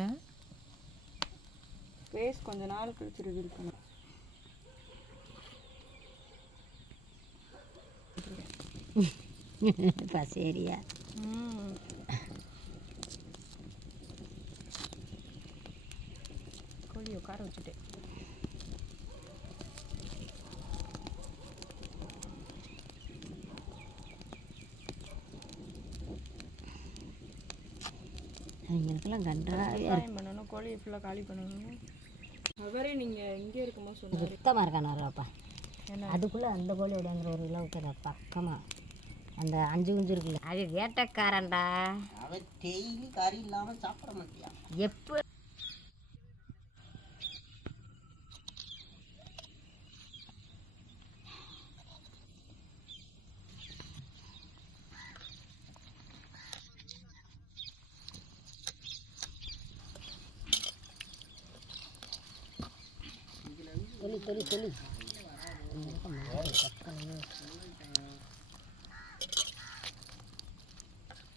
ஏன் ஃபேஸ் கொஞ்ச நாள் கழிச்சு ரிவீல் பண்ணும் பசேரியா கோழி உட்கார வச்சுட்டேன். அவங்களுக்கெல்லாம் கண்டாவே விவசாயம் பண்ணணும் கோழியை ஃபுல்லாக காலி பண்ணணும் அவரே நீங்கள் இங்கே இருக்கும்போது சொன்னார் சுத்தமாக இருக்கானாருப்பா என்ன? அதுக்குள்ளே அந்த கோழி விடாங்கிற ஒரு கிலோவுக்கு பக்கமாக அந்த அஞ்சு குஞ்சு இருக்குல்ல அது வேட்டக்காரன்டா. அவன் டெய்லி கறி இல்லாமல் சாப்பிட மாட்டியா? எப்போ சொல்லி சொல்லி சொல்லி.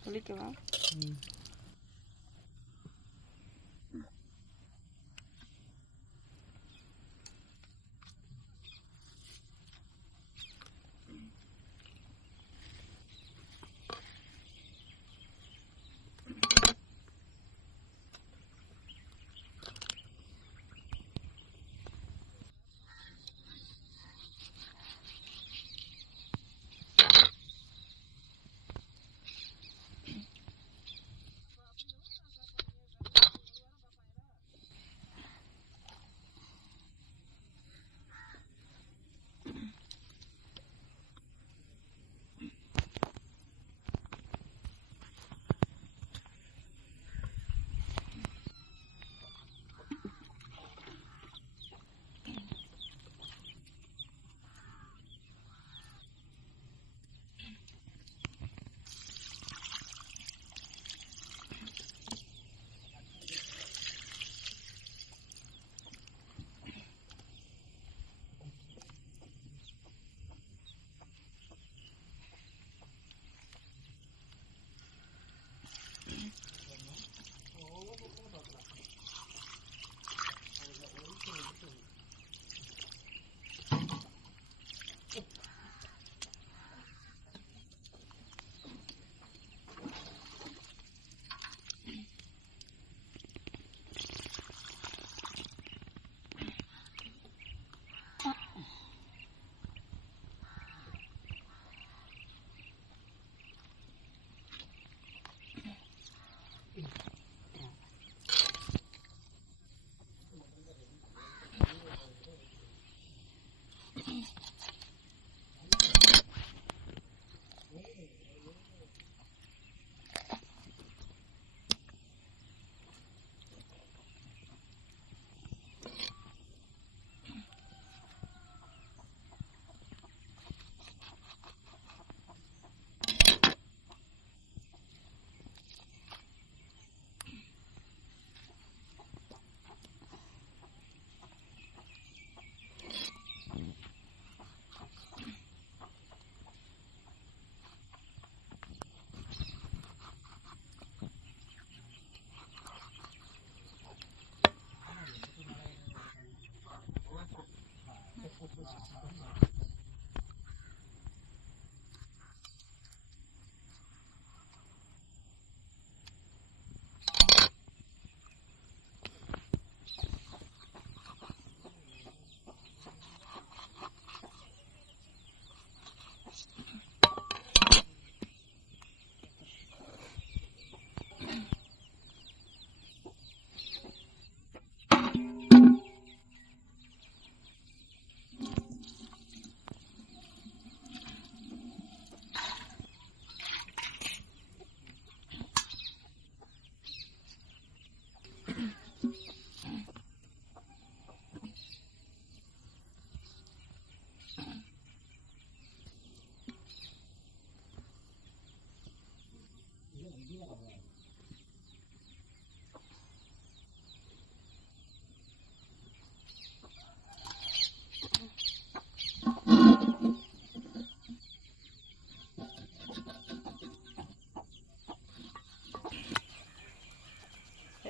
குளிக்கவா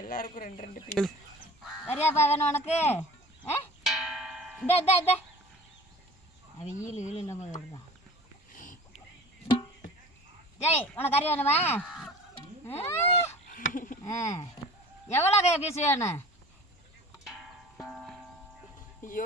எல்லாருக்கும் ரெண்டு ரெண்டு பீஸ் சரியாப்பா வேணும் உனக்கு? இந்த இந்த இந்த. அவன் ஈழு ஈழு நம்ம இருக்கான் ஜெய் உனக்கு கறி வேணுமா? ஆ? ஆ. எவ்வளோ பீஸ் வேணும்? ஐயோ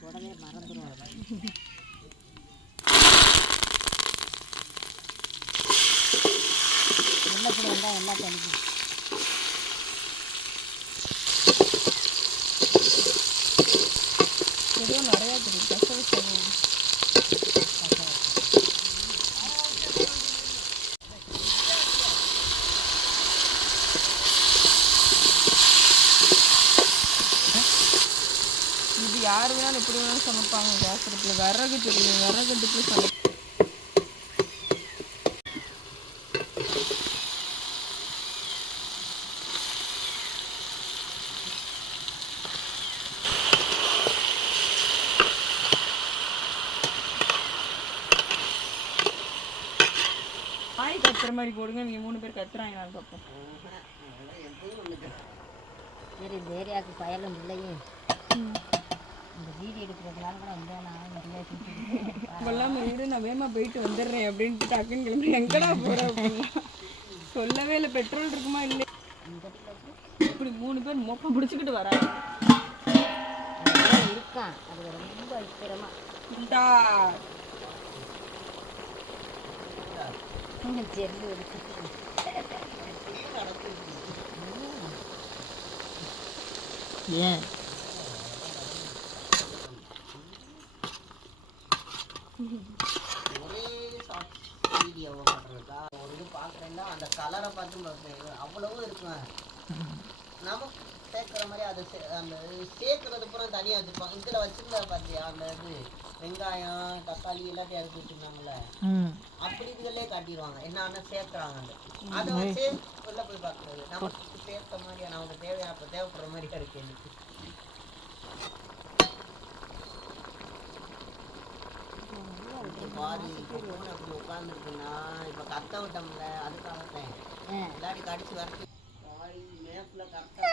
கூடவே மறந்துடும் என்ன வந்தால் எல்லாம் நிறையா தெரியும் கசவு சவு இது யார் வேணாலும் எப்படி வேணாலும் சமைப்பாங்க கேஸ் அடுப்பில் விறகு தெரியும் விறகு அடுப்பில் சமை கத்துற மாதிரி போடுங்க நீங்கள் மூணு பேர் கத்துறாங்க நான் பார்ப்போம். சரி ஏரியாவுக்கு பயலும் இல்லையே. கூட வந்தேன் நான் வேகமா போயிட்டு வந்துடுறேன் அப்படின்ட்டு டக்குன்னு கிளம்பி எங்கடா போற அப்படின்னா? சொல்லவே இல்லை பெட்ரோல் இருக்குமா இல்லை இப்படி மூணு பேர் மொப்பம் பிடிச்சிக்கிட்டு வராங்க. இருக்கான். அது ரொம்ப அற்புதமா இந்தா. செல்லு இருக்கு. ஏன் ஒரே ஷார்ட் வீடியோவை பண்ணுறதா ஒரு இது பார்க்குறேன்னா அந்த கலரை பார்த்து அவ்வளவு இருக்குங்க. நமக்கு சேர்க்குற மாதிரி அதை சே அந்த சேர்க்குறது பூரா தனியாக வச்சுருப்பாங்க. இதில் வச்சுருந்தா பார்த்தியா அந்த இது வெங்காயம் தக்காளி எல்லாத்தையும் அரைச்சி வச்சுருந்தாங்கல்ல? அப்படி இதுகளே காட்டிடுவாங்க. என்னென்ன சேர்க்குறாங்கன்னு அதை. வச்சு உள்ள போய் பார்க்குறது. நமக்கு சேர்த்த மாதிரி நமக்கு தேவையான அப்போ தேவைப்படுற மாதிரியா இருக்கு எனக்கு. பாரு பூனை அப்படி உட்காந்துருக்குன்னா இப்போ கத்த விட்டோம்ல அதுக்காகத்தான் எல்லாரும் கடிச்சு பாய் மேப்பில் கரெக்டாக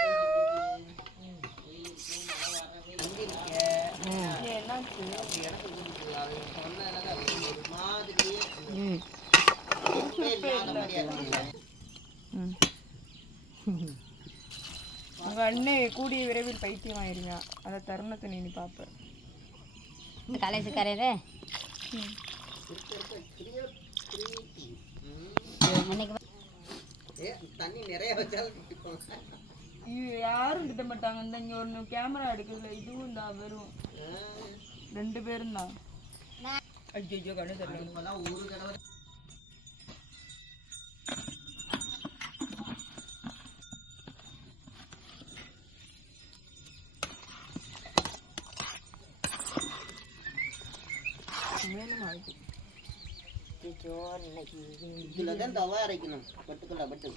என்னாச்சு? அப்படி இடத்துக்கு கூட்டிட்டு அது சொன்னதுனால அது ஒரு மாதிரியே ம். ஒண்ணுமே இல்லாத மாதிரியா இருக்குல்ல உங்க அண்ணே கூடிய விரைவில் பைத்தியம் ஆயிருங்க அந்த தருணத்தை நீ நீ பார்ப்ப இந்த கலைசி கரையதே இருக்க இருக்க கிரியேட் கிரியேட்டிவ் அன்னைக்கு ஏ தண்ணி நிறைய வச்சாலும் குடிப்போம் ஐயோ யாரும் திட்ட மாட்டாங்க இந்த இங்க ஒன்று கேமரா எடுக்குதுல இதுவும் தான் வெறும் ரெண்டு பேரும் தான் ஐயோ கண்ணு தெரியல இப்போல்லாம் ஒரு தடவை மேலும் ஆகுது அச்சோ, இன்னைக்கு இது இதில் தான் தவா அரைக்கணும் பட்டுக்கல பட்டு